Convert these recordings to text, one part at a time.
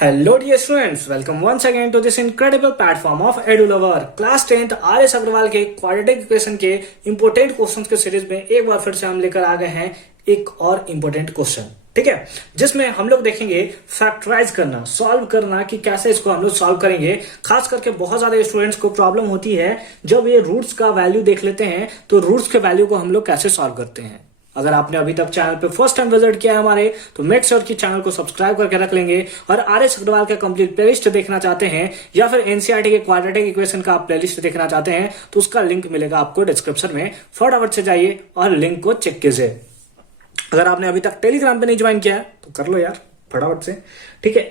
Hello dear students, welcome once again to this incredible platform of EduLover. Class 10th R S. Agarwal के quadratic equation के important questions के series में एक बार फिर से हम लेकर आ गए हैं एक और इंपोर्टेंट क्वेश्चन, ठीक है, जिसमें हम लोग देखेंगे फैक्टराइज करना, सॉल्व करना कि कैसे इसको हम लोग सॉल्व करेंगे। खास करके बहुत ज्यादा स्टूडेंट्स को प्रॉब्लम होती है जब ये रूट्स का वैल्यू देख लेते हैं तो रूट्स के वैल्यू को हम लोग कैसे सॉल्व करते हैं। अगर आपने अभी तक चैनल पे फर्स्ट टाइम विजिट किया है हमारे, तो मेक श्योर कि चैनल को सब्सक्राइब करके रख लेंगे। और आर.एस. अग्रवाल का कंप्लीट प्लेलिस्ट देखना चाहते हैं या फिर एनसीईआरटी के क्वाड्रेटिक इक्वेशन का आप प्लेलिस्ट देखना चाहते हैं तो उसका लिंक मिलेगा आपको डिस्क्रिप्शन में। फटाफट से जाइए और लिंक को चेक कीजिए। अगर आपने अभी तक टेलीग्राम पे नहीं ज्वाइन किया है तो कर लो यार फटाफट से, ठीक है।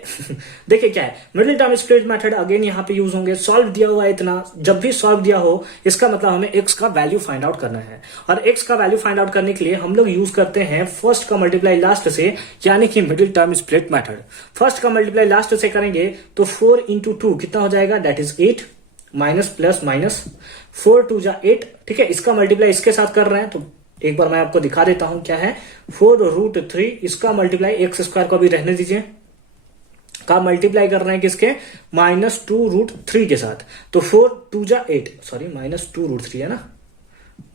देखिए क्या है, middle term split method again यहाँ पे यूज होंगे। सॉल्व दिया हुआ है इतना, जब भी सॉल्व दिया हो इसका मतलब हमें x का वैल्यू फाइंड आउट करना है। और x का वैल्यू फाइंड आउट करने के लिए हम लोग यूज करते हैं फर्स्ट का मल्टीप्लाई लास्ट से, यानी कि middle term split method. First का मल्टीप्लाई लास्ट से करेंगे तो 4 इंटू 2 कितना हो जाएगा, that is 8 minus plus minus 4 2 जा 8, ठीक है। इसका मल्टीप्लाई इसके साथ कर रहे हैं तो एक बार मैं आपको दिखा देता हूं क्या है। 4√3 इसका मल्टीप्लाई एक्स स्क्वायर को भी रहने दीजिए, का मल्टीप्लाई कर रहे हैं किसके, -2√3 के साथ। तो 4 2 जा 8, सॉरी -2√3 है ना,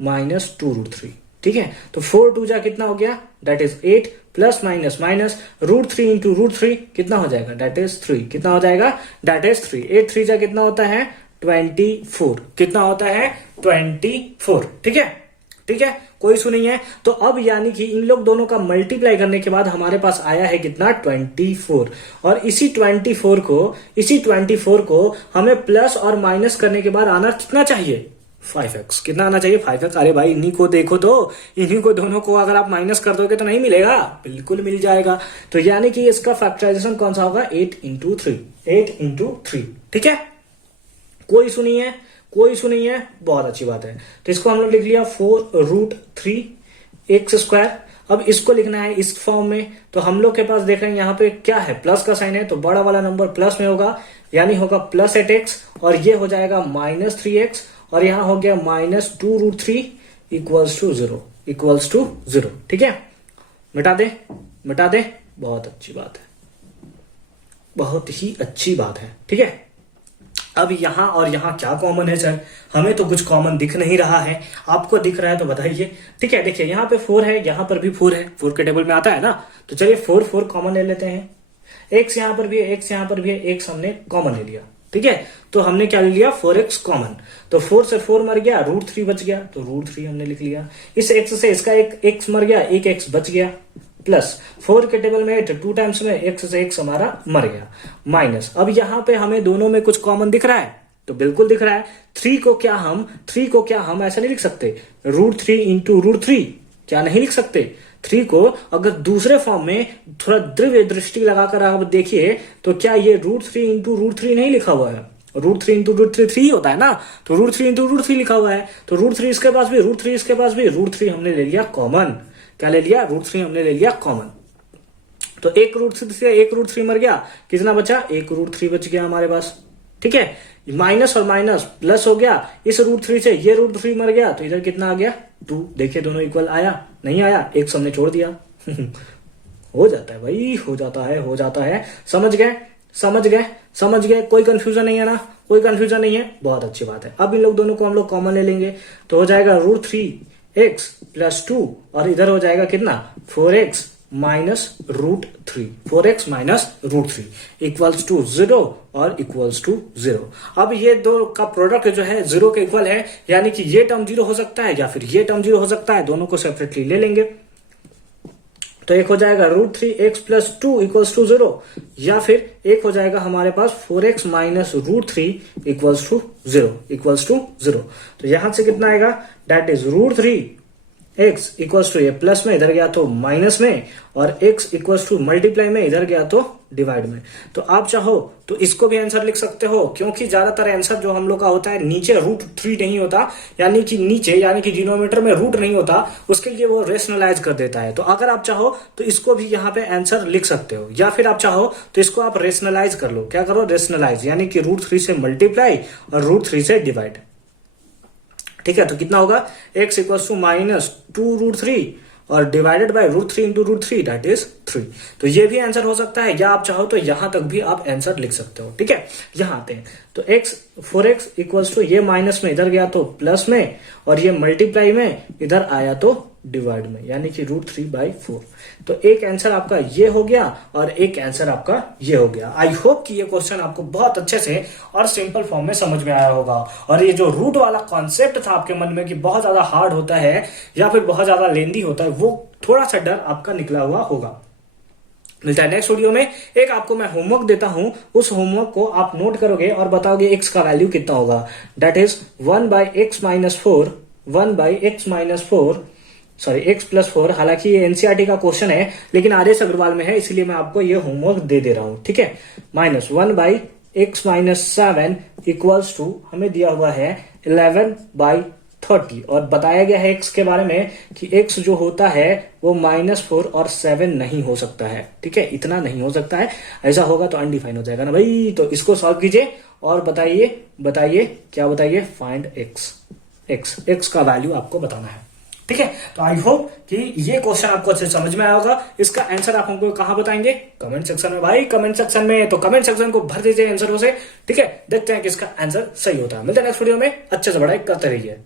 -2√3, ठीक है। तो 4 2 जा कितना हो गया, that is 8 plus minus minus √3 into √3 कितना हो जाएगा, दैट इज 3। कितना हो जाएगा, दैट इज 3। 8 3 जा कितना होता है 24, कितना होता है 24, ठीक है, ठीक है, कोई इशू नहीं है। तो अब यानी कि इन लोग दोनों का मल्टीप्लाई करने के बाद हमारे पास आया है कितना, 24। और इसी 24 को हमें प्लस और माइनस करने के बाद आना कितना चाहिए, 5x। कितना आना चाहिए, 5x। अरे भाई इन्हीं को देखो तो, इन्हीं को दोनों को अगर आप माइनस कर दोगे तो नहीं मिलेगा, बिल्कुल मिल जाएगा। तो यानी कि इसका फैक्टराइजेशन कौन सा होगा, 8 इंटू 3, ठीक है, कोई इशू नहीं है, कोई इशू नहीं है, बहुत अच्छी बात है। तो इसको हम लोग लिख लिया 4√3 एक्स स्क्वायर। अब इसको लिखना है इस फॉर्म में, तो हम लोग के पास देख रहे हैं यहाँ पे क्या है, प्लस का साइन है, तो बड़ा वाला नंबर प्लस में होगा, यानी होगा प्लस 8x, और ये हो जाएगा -3x, और यहाँ हो गया -2√3 इक्वल्स टू 0, ठीक है। मिटा दे, बहुत अच्छी बात है, बहुत ही अच्छी बात है, ठीक है। अब यहां और यहां क्या कॉमन है सर, हमें तो कुछ कॉमन दिख नहीं रहा है, आपको दिख रहा है तो बताइए, ठीक है। देखिए यहाँ पे 4 है, यहाँ पर भी 4 है, 4 के टेबल में आता है ना, तो चलिए 4 कॉमन ले लेते हैं। x यहाँ पर भी है, x यहाँ पर भी है, x हमने कॉमन ले लिया, ठीक है। तो हमने क्या ले लिया, 4x कॉमन। तो 4 से 4 मर गया, √3 बच गया, तो √3 हमने लिख लिया। इस x से इसका एक x मर गया, एक x बच गया, प्लस 4 के टेबल में 2 टाइम्स में x से x हमारा मर गया, माइनस। अब यहाँ पे हमें दोनों में कुछ कॉमन दिख रहा है, तो बिल्कुल दिख रहा है। 3 को क्या हम ऐसा नहीं लिख सकते, √3 इंटू √3 क्या नहीं लिख सकते। 3 को अगर दूसरे फॉर्म में थोड़ा द्रव्य दृष्टि लगाकर आप देखिए तो क्या ये √3 इंटू √3 नहीं लिखा हुआ है, √3 इंटू √3 3 होता है ना, तो √3 इंटू √3 लिखा हुआ है। तो √3 इसके पास भी, √3 इसके पास भी, √3 हमने ले लिया कॉमन। क्या ले लिया, √3 हमने ले लिया कॉमन। तो एक √3 से एक √3 मर गया, कितना बचा, एक √3 बच गया हमारे पास, ठीक है। माइनस और माइनस प्लस हो गया, इस √3 से ये √3 मर गया, तो इधर कितना आ गया 2। देखिए दोनों इक्वल आया, नहीं आया, एक हमने छोड़ दिया। हो जाता है भाई, हो जाता है। समझ गए, कोई कंफ्यूजन नहीं है ना, कोई कंफ्यूजन नहीं है, बहुत अच्छी बात है। अब इन लोग दोनों को हम लोग कॉमन ले लेंगे, तो हो जाएगा √3x प्लस 2, और इधर हो जाएगा कितना, 4x minus √3, 4x minus √3 equals to 0 और इक्वल्स टू 0। अब ये दो का प्रोडक्ट जो है 0 के इक्वल है, यानी कि ये टर्म 0 हो सकता है या फिर ये टर्म 0 हो सकता है, दोनों को सेपरेटली ले लेंगे। तो एक हो जाएगा √3x प्लस 2 इक्वल्स टू 0, या फिर एक हो जाएगा हमारे पास 4x माइनस √3 इक्वल्स टू 0। तो यहां से कितना आएगा, that is √3x equals to, ये प्लस में इधर गया तो माइनस में, और x इक्वल्स टू मल्टीप्लाई में इधर गया तो डिवाइड में। तो आप चाहो तो इसको भी आंसर लिख सकते हो, क्योंकि ज्यादातर आंसर जो हम लोग का होता है नीचे √3 नहीं होता, यानी कि डिनोमिनेटर में रूट नहीं होता, उसके लिए वो रेशनलाइज कर देता है। तो अगर आप चाहो तो इसको भी यहाँ पे आंसर लिख सकते हो, या फिर आप चाहो तो इसको आप रेशनलाइज कर लो। क्या करो, रेशनलाइज, यानी कि √3 से मल्टीप्लाई और √3 से डिवाइड, ठीक है। तो कितना होगा, x इक्वल्स टू -2√3 और divided by √3 into √3 that is 3। तो ये भी आंसर हो सकता है, या आप चाहो तो यहां तक भी आप आंसर लिख सकते हो। ठीक है, यहां आते हैं तो x 4x इक्वल्स टू ये माइनस में इधर गया तो प्लस में, और ये मल्टीप्लाई में इधर आया तो डिवाइड में, यानी कि √3/4। तो एक आंसर आपका ये हो गया और एक आंसर आपका ये हो गया। आई होप कि ये क्वेश्चन आपको बहुत अच्छे से और सिंपल फॉर्म में समझ में आया होगा, और ये जो रूट वाला कॉन्सेप्ट था आपके मन में कि बहुत ज्यादा हार्ड होता है या फिर बहुत ज्यादा लेंदी होता है, वो थोड़ा सा डर आपका निकला हुआ होगा। मिलता है नेक्स्ट वीडियो में। एक आपको मैं होमवर्क देता हूं, उस होमवर्क को आप नोट करोगे और बताओगे x का वैल्यू कितना होगा। That is 1/x-4 sorry x+4। हालांकि ये एनसीईआरटी का क्वेश्चन है लेकिन आर्यस अग्रवाल में है, इसलिए मैं आपको ये होमवर्क दे रहा हूं। ठीक है, -1/x-7 इक्वल्स टू हमें दिया हुआ है 11/30, और बताया गया है x के बारे में कि x जो होता है वो -4 और 7 नहीं हो सकता है। ठीक है, इतना नहीं हो सकता है, ऐसा होगा तो अनडिफाइन हो जाएगा ना भाई। तो इसको सॉल्व कीजिए और बताइए क्या बताइए, फाइंड x का वैल्यू आपको बताना है। ठीक है, तो आई होप कि ये क्वेश्चन आपको अच्छे समझ में आया होगा। इसका आंसर आप हमको कहां बताएंगे, कमेंट सेक्शन में भाई, कमेंट सेक्शन में। तो कमेंट सेक्शन को भर दीजिए आंसरों से। ठीक है, देखते हैं कि इसका आंसर सही होता है। मिलते हैं नेक्स्ट वीडियो में, अच्छे से पढ़ाई करते रहिए।